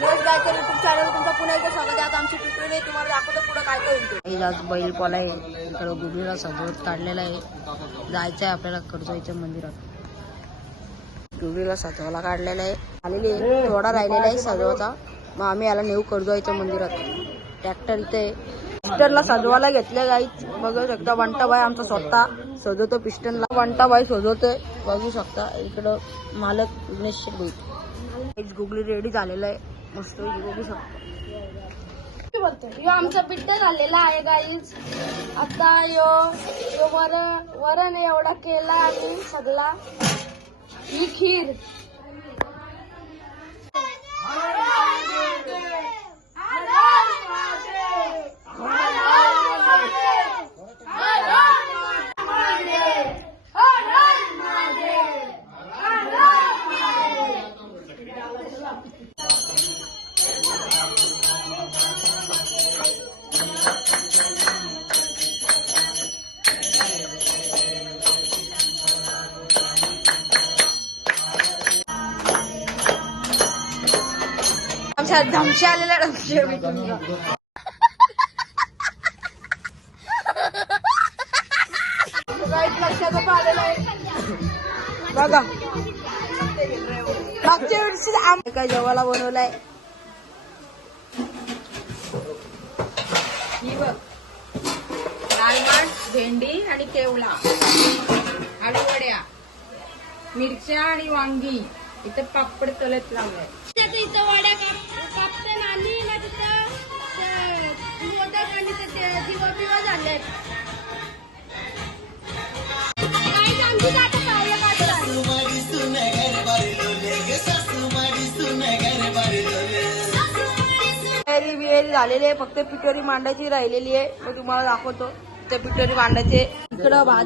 Gaikar YouTube channel तुमचं पुन्हा एकदा स्वागत आहे। आता आमची पिटोरी तुम्हाला दाखवतो पुढे काय काय होईल। आज बैल पोला आहे, इकडे गुगलीला सजवत काढलेला आहे। जायचं आहे आपल्याला कडजोईच्या मंदिरात। गुगलीला सजवायला काढलेला आहे, आलेली आहे, थोडा राहिलेला आहे सजवायचा। मग आम्ही याला नेऊ कडजोईच्या मंदिरात। ट्रॅक्टर इथे आहे, पिस्टनला सजवायला घेतल्या गाईच बघू शकता। वंटाबाई आमचा स्वतः सजवतो पिस्टनला, वंटाबाई सजवतोय बघू शकता। इकडं मालक विघ्नेश शेट्टी। गुगली रेडी झालेला आहे मस्त बघू शकता। यो आमचा पिट्टा झालेला आहे गाईज। आता यो वरण एवढा केला आम्ही सगळा, ही खीर। आमच्या धमशे आलेल्या धमशे लक्षात आलेलं आहे बघा। मागच्या वर्षी आम्ही काय जेवायला बनवलाय ही बघ, डाळभात, भेंडी आणि केवळा, आलू वड्या, मिरच्या आणि वांगी, इथं पापड तलत लावलाय। इथं वड्या कापते आणि ना तिथं मोदक आणि दिवा बिवा झाले। तयारी बियारी झालेली आहे, फक्त पिटोरी मांडायची राहिलेली आहे। मी तुम्हाला दाखवतो ते पिटोरी मांडायचे। इकडं भात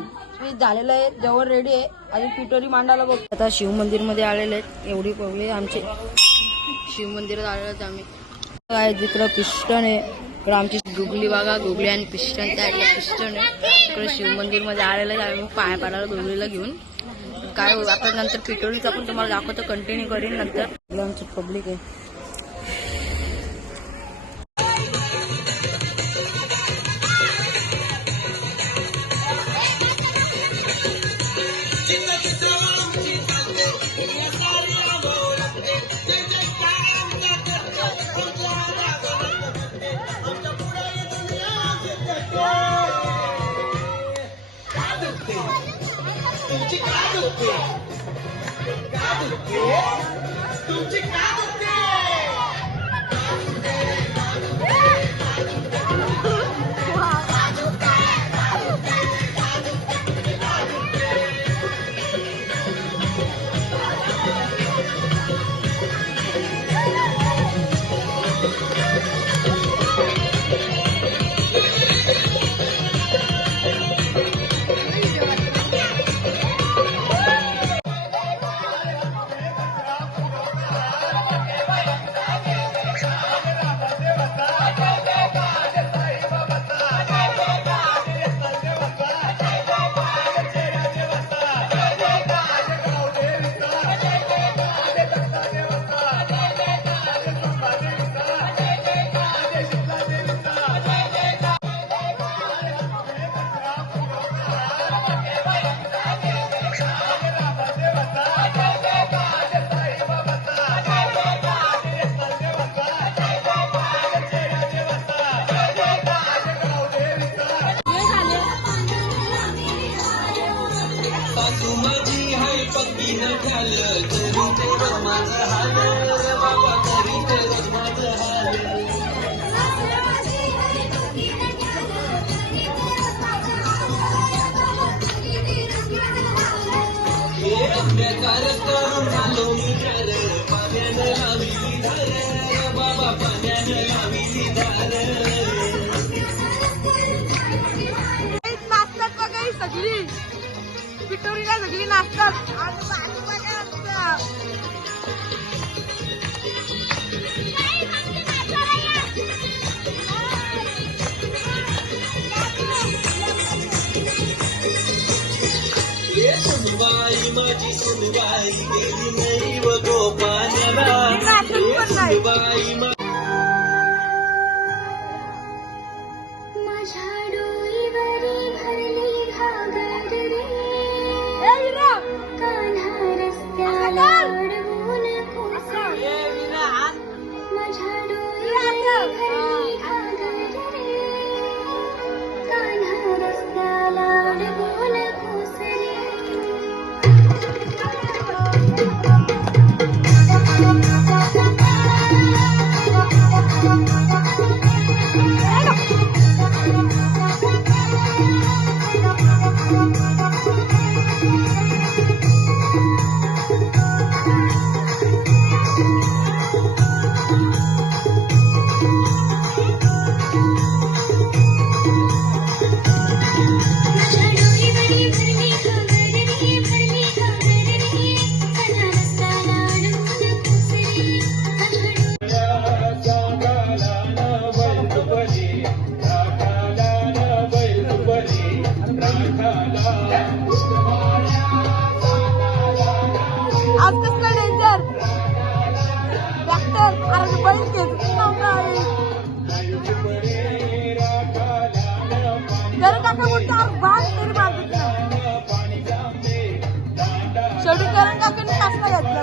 झालेलं आहे, जेवण रेडी आहे, अजून पिटोरी मांडायला बघ। आता शिव मंदिर मध्ये आलेले आहेत, एवढी पब्लिक आमचे शिव मंदिरात आलेलो आहेत आम्ही। काय तिकडं पिस्टन आहे, इकडं आमची गुगली बघा, गुगली आणि पिस्टन, त्या पिस्टन आहे। इकडे शिव मंदिर मध्ये आलेलं आहे आम्ही पाया पाडायला गुगलीला घेऊन। काय आता नंतर पिटोरीचा पण तुम्हाला दाखवतो, कंटिन्यू करीन नंतर। आमची पब्लिक आहे। नाचतात बघा ही सगळी पिटोरीला, सगळी नाचतात। सुनवाई माझी सुनवाई गेली नाही व गोपाण्याला येतच नाही. आज कसलं डेंजर डॉक्टर अरे बैल जर काका बोलतो बाग तरी बाजूत शेवटी करण काकांनी कसला घेतला.